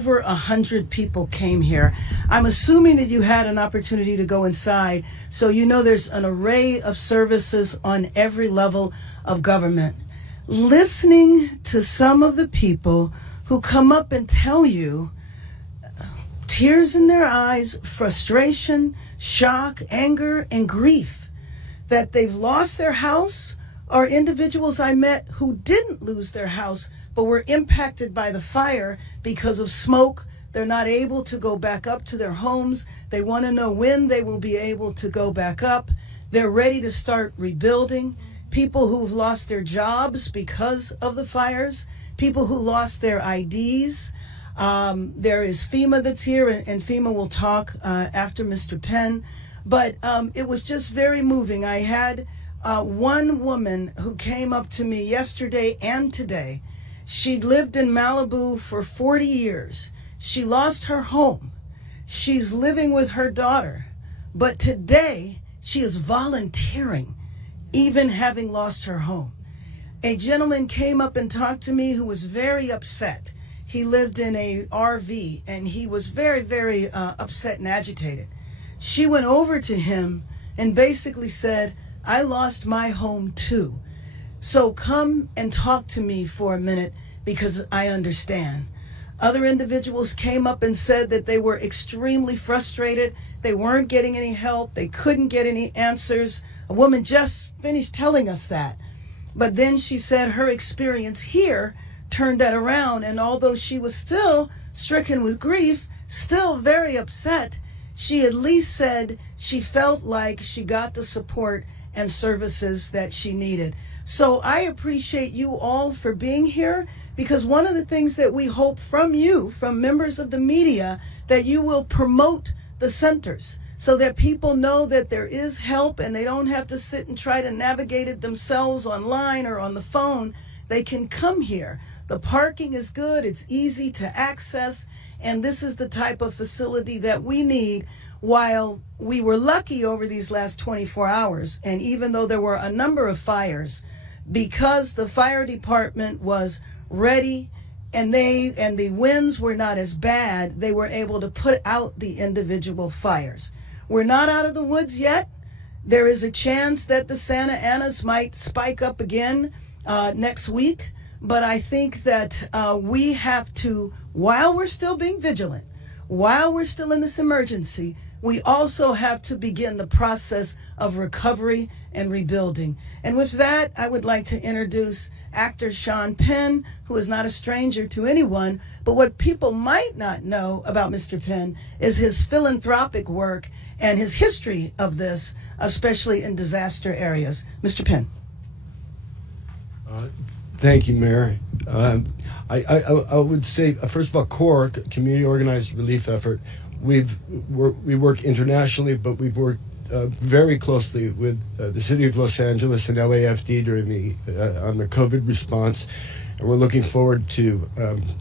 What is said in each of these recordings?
over 100 people came here. I'm assuming that you had an opportunity to go inside, so you know there's an array of services on every level of government. Listening to some of the people who come up and tell you, tears in their eyes, frustration, shock, anger, and grief, that they've lost their house, or individuals I met who didn't lose their house but were impacted by the fire because of smoke. They're not able to go back up to their homes. They want to know when they will be able to go back up. They're ready to start rebuilding. People who've lost their jobs because of the fires, people who lost their IDs. There is FEMA that's here, and FEMA will talk after Mr. Penn. But it was just very moving. I had one woman who came up to me yesterday and today. She'd lived in Malibu for 40 years. She lost her home. She's living with her daughter. But today, she is volunteering, even having lost her home. A gentleman came up and talked to me who was very upset. He lived in a RV, and he was very, very upset and agitated. She went over to him and basically said, I lost my home too. So come and talk to me for a minute because I understand. Other individuals came up and said that they were extremely frustrated. They weren't getting any help. They couldn't get any answers. A woman just finished telling us that. But then she said her experience here turned that around. And although she was still stricken with grief, still very upset, she at least said she felt like she got the support and services that she needed. So I appreciate you all for being here, because one of the things that we hope from you, from members of the media, that you will promote the centers so that people know that there is help and they don't have to sit and try to navigate it themselves online or on the phone. They can come here. The parking is good, it's easy to access, and this is the type of facility that we need. While we were lucky over these last 24 hours, and even though there were a number of fires, because the fire department was ready and the winds were not as bad, they were able to put out the individual fires. We're not out of the woods yet. There is a chance that the Santa Anas might spike up again next week, but I think that we have to, while we're still being vigilant, while we're still in this emergency, we also have to begin the process of recovery and rebuilding. And with that, I would like to introduce actor Sean Penn, who is not a stranger to anyone, but what people might not know about Mr. Penn is his philanthropic work and his history of this, especially in disaster areas. Mr. Penn. Thank you, Mayor. I would say, first of all, CORE, Community Organized Relief Effort, we work internationally, but we've worked very closely with the City of Los Angeles and LAFD during on the COVID response, and we're looking forward to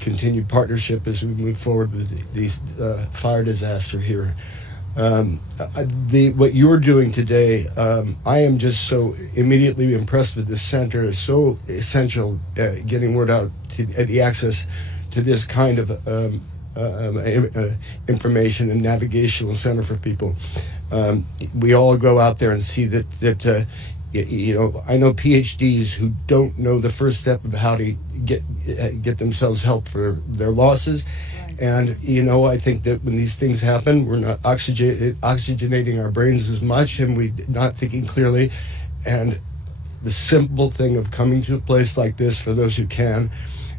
continued partnership as we move forward with these fire disaster here. What you're doing today, I am just so immediately impressed with this center. Is so essential, getting word out to the access to this kind of information and navigational center for people. We all go out there and see that I know PhDs who don't know the first step of how to get themselves help for their losses. Right. And I think that when these things happen, we're not oxygenating our brains as much, and we're not thinking clearly. And the simple thing of coming to a place like this for those who can,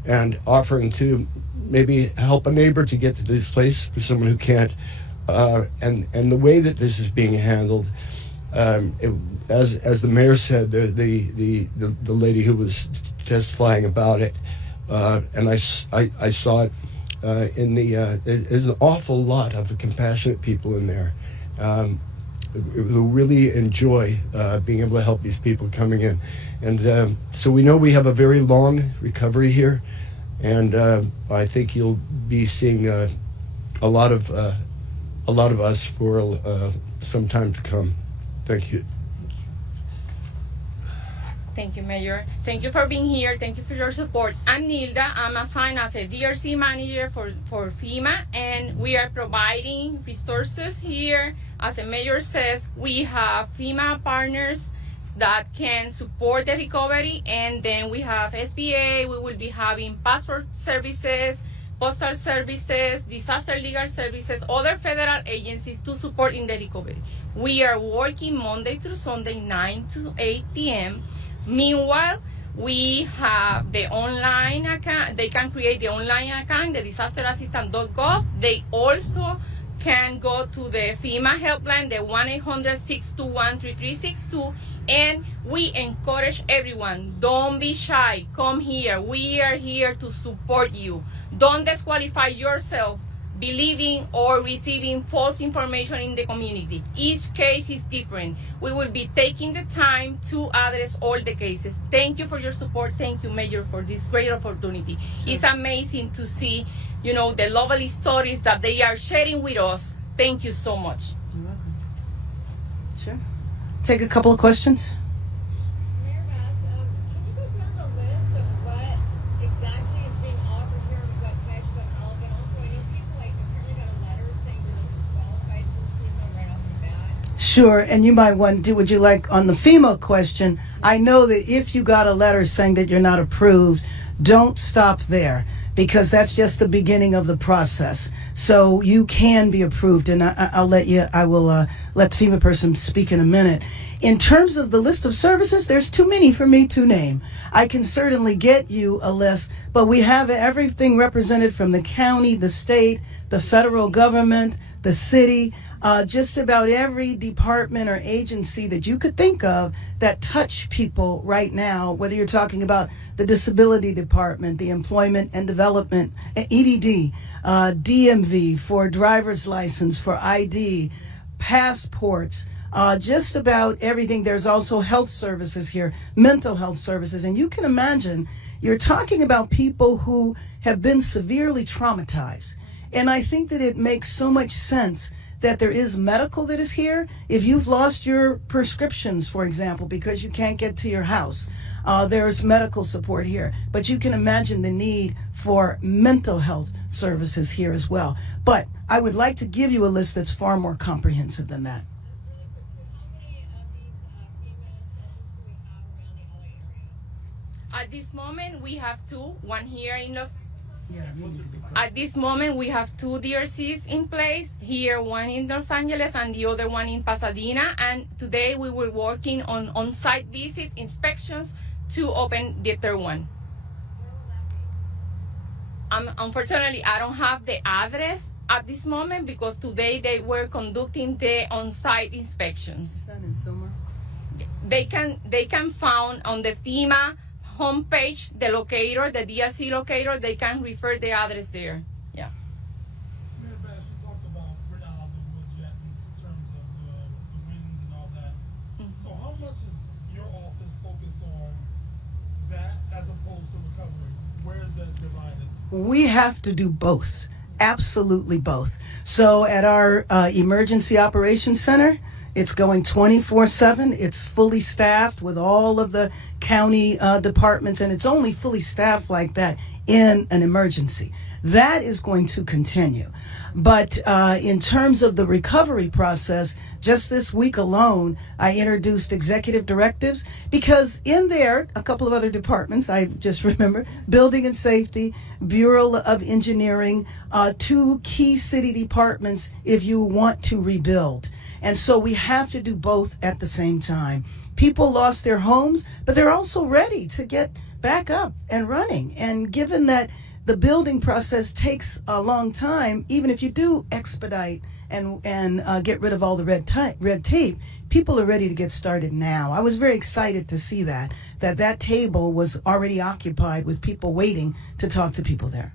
and offering to maybe help a neighbor to get to this place for someone who can't, and the way that this is being handled, as the mayor said, the lady who was testifying about it, and I saw it there's an awful lot of compassionate people in there who really enjoy being able to help these people coming in, and so we know we have a very long recovery here. And I think you'll be seeing a lot of us for some time to come. Thank you. Thank you, Mayor. Thank you for being here. Thank you for your support. I'm Nilda. I'm assigned as a DRC manager for FEMA, and we are providing resources here. As the mayor says, we have FEMA partners that can support the recovery, and then we have SBA. We will be having passport services, postal services, disaster legal services, other federal agencies to support in the recovery. We are working Monday through Sunday, 9 to 8 p.m. Meanwhile, we have the online account. They can create the online account, the disasterassistant.gov. They also can go to the FEMA helpline, the 1-800-621-3362. And we encourage everyone, don't be shy. Come here. We are here to support you. Don't disqualify yourself believing or receiving false information in the community. Each case is different. We will be taking the time to address all the cases. Thank you for your support. Thank you, Mayor, for this great opportunity. Sure. It's amazing to see, the lovely stories that they are sharing with us. Thank you so much. You're welcome. Sure. Take a couple of questions. Sure, and you might want to, would you like, on the FEMA question, I know that if you got a letter saying that you're not approved, don't stop there, because that's just the beginning of the process. So you can be approved, and I will let the FEMA person speak in a minute. In terms of the list of services, there's too many for me to name. I can certainly get you a list, but we have everything represented from the county, the state, the federal government, the city, just about every department or agency that you could think of that touch people right now, whether you're talking about the disability department, the employment and development, EDD, DMV for driver's license, for ID, passports, just about everything. There's also health services here, mental health services. And you can imagine, you're talking about people who have been severely traumatized. And I think that it makes so much sense that there is medical that is here. If you've lost your prescriptions, for example, because you can't get to your house, there's medical support here. But you can imagine the need for mental health services here as well. But I would like to give you a list that's far more comprehensive than that. At this moment, we have two. One here in At this moment, we have two DRCs in place. Here, one in Los Angeles and the other one in Pasadena. And today, we were working on on-site visit inspections to open the third one. Unfortunately, I don't have the address at this moment because today they were conducting the on-site inspections. They can find on the FEMA homepage, the locator, the DRC locator, they can refer the address there. Yeah. Mayor Bass, you talked about Brent Island Woods yet in terms of the winds and all that. So how much is your office focused on that as opposed to recovery? Where's the divide? We have to do both. Absolutely both. So at our Emergency Operations Center, it's going 24/7. It's fully staffed with all of the county departments, and it's only fully staffed like that in an emergency. That is going to continue. But in terms of the recovery process, just this week alone, I introduced executive directives because in there, a couple of other departments, I just remember, Building and Safety, Bureau of Engineering, two key city departments if you want to rebuild. And so we have to do both at the same time. People lost their homes, but they're also ready to get back up and running. And given that the building process takes a long time, even if you do expedite and get rid of all the red tape, people are ready to get started now. I was very excited to see that table was already occupied with people waiting to talk to people there.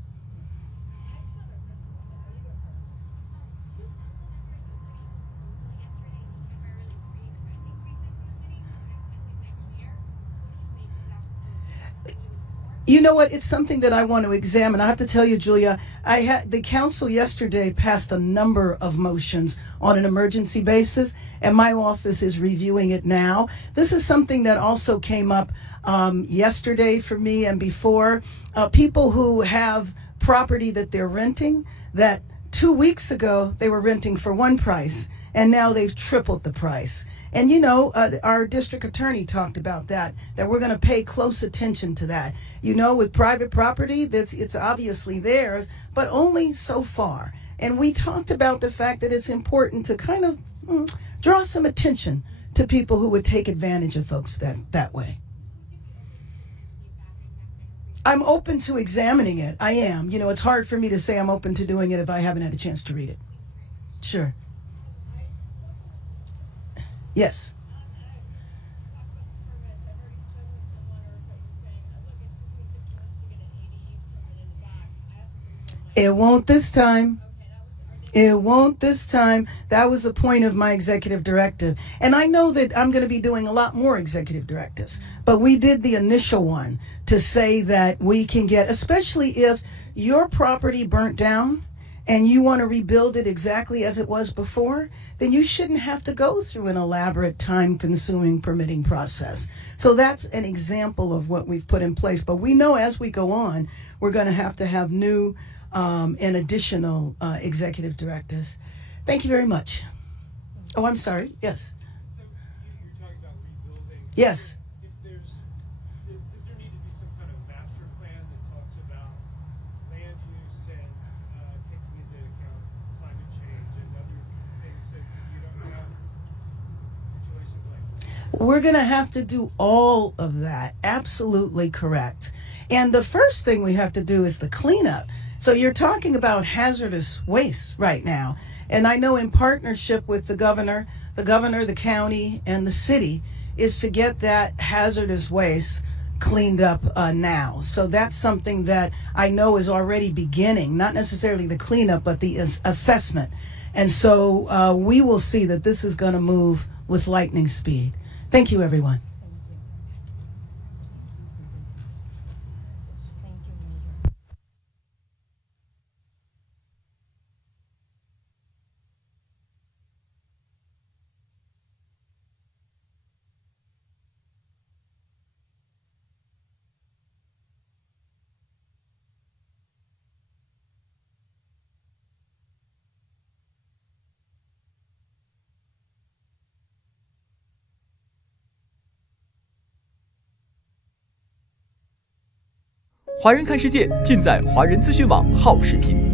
You know what? It's something that I want to examine. I have to tell you, Julia, the council yesterday passed a number of motions on an emergency basis, and my office is reviewing it now. This is something that also came up yesterday for me and before. People who have property that they're renting, that 2 weeks ago they were renting for one price, and now they've tripled the price. And you know, our district attorney talked about that we're going to pay close attention to that. You know, with private property, it's obviously theirs, but only so far. And we talked about the fact that it's important to kind of draw some attention to people who would take advantage of folks that way. I'm open to examining it. I am. You know, it's hard for me to say I'm open to doing it if I haven't had a chance to read it. Sure. Yes. It won't this time. It won't this time. That was the point of my executive directive. And I know that I'm going to be doing a lot more executive directives. But we did the initial one to say that we can get, especially if your property burnt down and you want to rebuild it exactly as it was before, then you shouldn't have to go through an elaborate, time-consuming permitting process. So that's an example of what we've put in place. But we know as we go on, we're going to have new and additional executive directives. Thank you very much. Oh, I'm sorry. Yes. So you're talking about rebuilding. Yes. Does there need to be some kind of master plan that talks about land use and taking into account climate change and other things that you don't have situations like that? We're going to have to do all of that. Absolutely correct. And the first thing we have to do is the cleanup. So you're talking about hazardous waste right now. And I know in partnership with the governor, the county, and the city is to get that hazardous waste cleaned up now. So that's something that I know is already beginning, not necessarily the cleanup, but the assessment. And so we will see that this is going to move with lightning speed. Thank you, everyone.华人看世界尽在华人资讯网好视频。